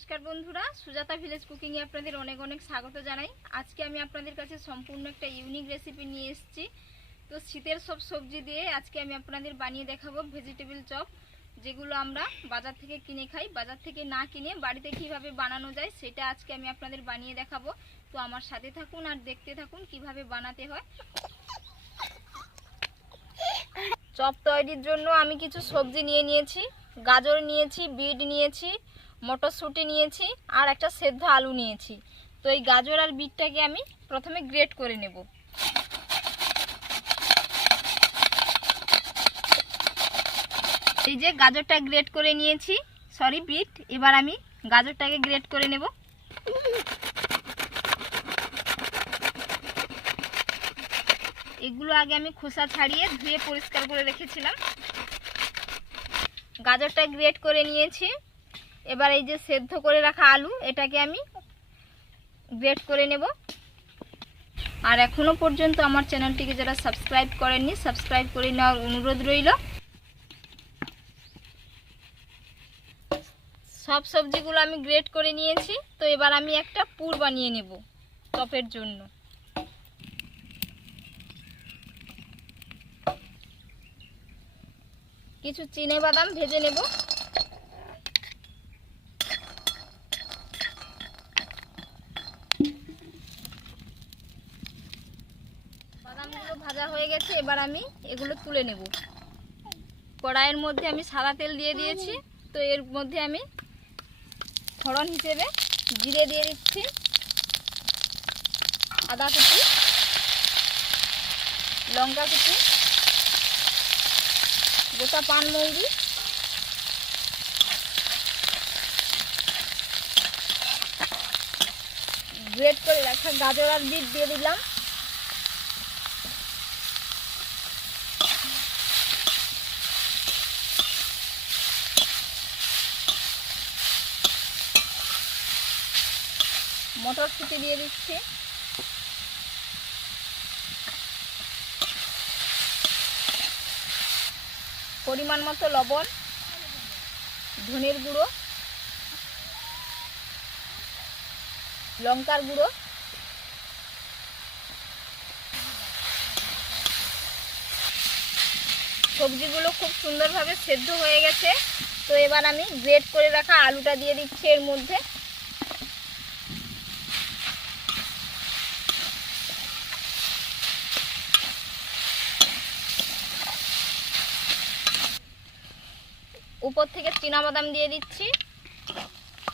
নমস্কার বন্ধুরা, সুজাতা ভিলেজ কুকিংয়ে আপনাদের অনেক অনেক স্বাগত জানাই। আজকে আমি আপনাদের কাছে সম্পূর্ণ একটা ইউনিক রেসিপি নিয়ে এসেছি। তো শীতের সব সবজি দিয়ে আজকে আমি আপনাদের বানিয়ে দেখাবো ভেজিটেবল চপ যেগুলো আমরা বাজার থেকে কিনে খাই। বাজার থেকে না কিনে বাড়িতে কীভাবে বানানো যায় সেটা আজকে আমি আপনাদের বানিয়ে দেখাবো। তো আমার সাথে থাকুন আর দেখতে থাকুন কীভাবে বানাতে হয়। চপ তৈরির জন্য আমি কিছু সবজি নিয়ে নিয়েছি, গাজর নিয়েছি, বিট নিয়েছি মটরশুঁটি নিয়েছি আর একটা সেদ্ধ আলু নিয়েছি। তো এই গাজর আর বিটটাকে আমি প্রথমে গ্রেট করে নেব। এই যে গাজরটা গ্রেট করে নিয়েছি সরি বিট, এবার আমি গাজরটাকে গ্রেট করে নেব। এগুলো আগে আমি খোসা ছাড়িয়ে ধুয়ে পরিষ্কার করে রেখেছিলাম। গাজরটা গ্রেট করে নিয়েছি। এবার এই যে সেদ্ধ করে রাখা আলু, এটাকে আমি গ্রেট করে নেব। আর এখনও পর্যন্ত আমার চ্যানেলটিকে যারা সাবস্ক্রাইব করেননি, সাবস্ক্রাইব করে নেওয়ার অনুরোধ রইল। সব সবজিগুলো আমি গ্রেট করে নিয়েছি, তো এবার আমি একটা পুর বানিয়ে নেব টপের জন্য। কিছু চিনে বাদাম ভেজে নেব। বাদামগুলো ভাজা হয়ে গেছে, এবার আমি এগুলো তুলে নেব। কড়াইয়ের মধ্যে আমি সাদা তেল দিয়ে দিয়েছি, তো এর মধ্যে আমি ফড়ন হিসেবে জিরে দিয়ে দিচ্ছি, আদা কুচি, লঙ্কা কুচি, গোটা পান মৌরি গ্রেট করে রাখা গাজর আর বিট দিয়ে দিলাম। মটরশুঁটি দিয়ে দিচ্ছি। পরিমাণ মতো লবণ, ধনের গুঁড়ো, লঙ্কার গুঁড়ো, সবজিগুলো খুব সুন্দরভাবে সেদ্ধ হয়ে গেছে। তো এবার আমি গ্রেট করে রাখা আলুটা দিয়ে দিচ্ছি এর মধ্যে। উপর থেকে বাদাম দিয়ে দিচ্ছি।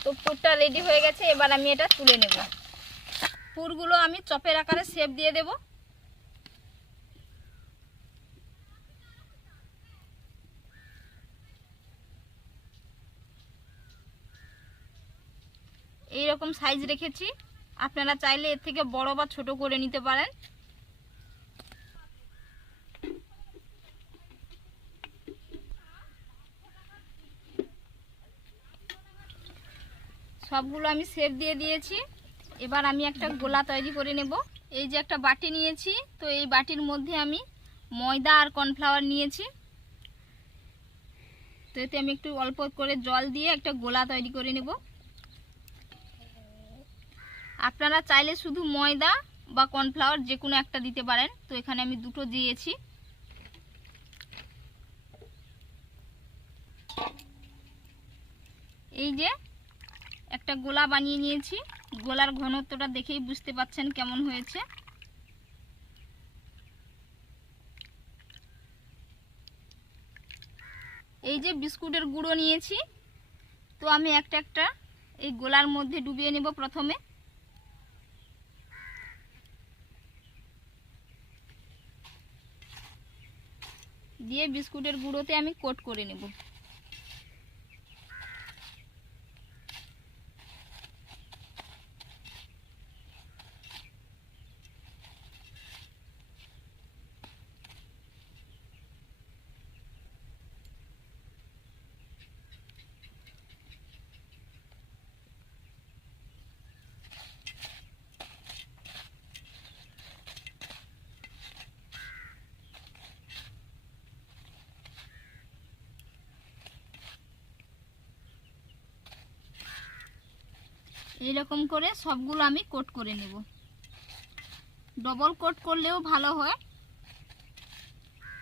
তো পুরটা রেডি হয়ে গেছে, এবার আমি এটা তুলে নেব। পুরগুলো আমি চপের আকারে শেপ দিয়ে দেব। এই রকম সাইজ রেখেছি। আপনারা চাইলে এর থেকে বড় বা ছোট করে নিতে পারেন। সবগুলো আমি সেভ দিয়ে দিয়েছি। এবার আমি একটা গোলা তৈরি করে নেব। এই যে একটা বাটি নিয়েছি, তো এই বাটির মধ্যে আমি ময়দা আর কর্নফ্লাওয়ার নিয়েছি। তো এতে আমি একটু অল্প করে জল দিয়ে একটা গোলা তৈরি করে নেব। আপনারা চাইলে শুধু ময়দা বা কর্নফ্লাওয়ার যে কোনো একটা দিতে পারেন। তো এখানে আমি দুটো দিয়েছি। এই যে একটা গোলা বানিয়ে নিয়েছি। গোলার ঘনত্বটা দেখেই বুঝতে পাচ্ছেন কেমন হয়েছে। এই যে বিস্কুটের গুঁড়ো নিয়েছি। তো আমি একটা একটা এই গোলার মধ্যে ডুবিয়ে নেব প্রথমে। দিয়ে বিস্কুটের গুঁড়োতে আমি কোট করে নেব। এইরকম করে সবগুলো আমি কোট করে নেব। ডবল কোট করলেও ভালো হয়।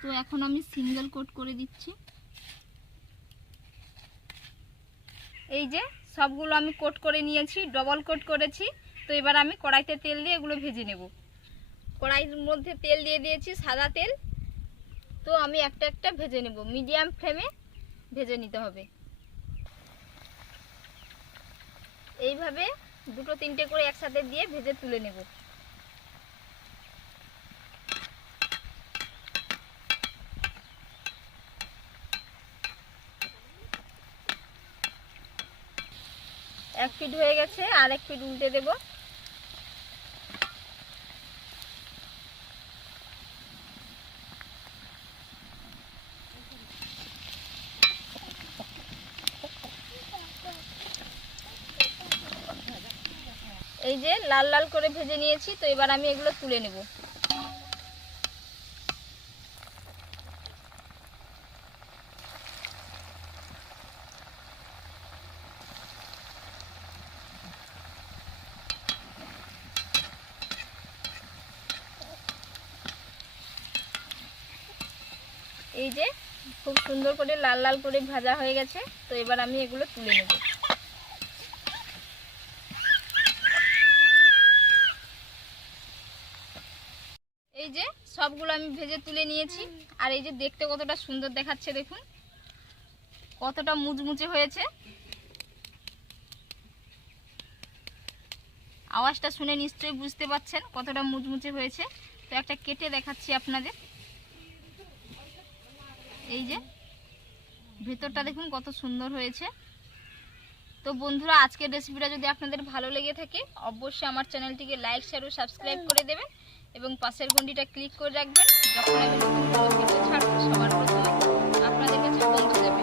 তো এখন আমি সিঙ্গেল কোট করে দিচ্ছি। এই যে সবগুলো আমি কোট করে নিয়েছি ডবল কোট করেছি। তো এবার আমি কড়াইতে তেল দিয়ে এগুলো ভেজে নেব। কড়াইয়ের মধ্যে তেল দিয়ে দিয়েছি সাদা তেল। তো আমি একটা একটা ভেজে নেব। মিডিয়াম ফ্লেমে ভেজে নিতে হবে। এইভাবে দুটো তিনটে করে একসাথে দিয়ে ভেজে তুলে নেব। এক ফিট হয়ে গেছে, আর এক ফিট উল্টে দেব। এই যে লাল লাল করে ভেজে নিয়েছি, তো এবার আমি এগুলো তুলে নেব। এই যে খুব সুন্দর করে লাল লাল করে ভাজা হয়ে গেছে, তো এবার আমি এগুলো তুলে নেব। এই যে সবগুলো আমি ভেজে তুলে নিয়েছি। আর এই যে দেখতে কতটা সুন্দর দেখাচ্ছে, দেখুন। কতটা মুচমুচে হয়েছে। আওয়াজটা শুনে নিশ্চয়ই বুঝতে পাচ্ছেন কতটা মুচমুচে হয়েছে। তো একটা কেটে দেখাচ্ছি আপনাদের। এই যে ভেতরটা দেখুন কত সুন্দর হয়েছে। তো বন্ধুরা, আজকের রেসিপিটা যদি আপনাদের ভালো লেগে থাকে, অবশ্যই আমার চ্যানেলটিকে লাইক শেয়ার ও সাবস্ক্রাইব করে দেবেন এবং পাশের গুন্ডিটা ক্লিক করে রাখবেন, যখন আমি নতুন কোনো ভিডিও ছাড়বো সবার প্রথমে। আপনাদের কাছে পৌঁছে যাবে।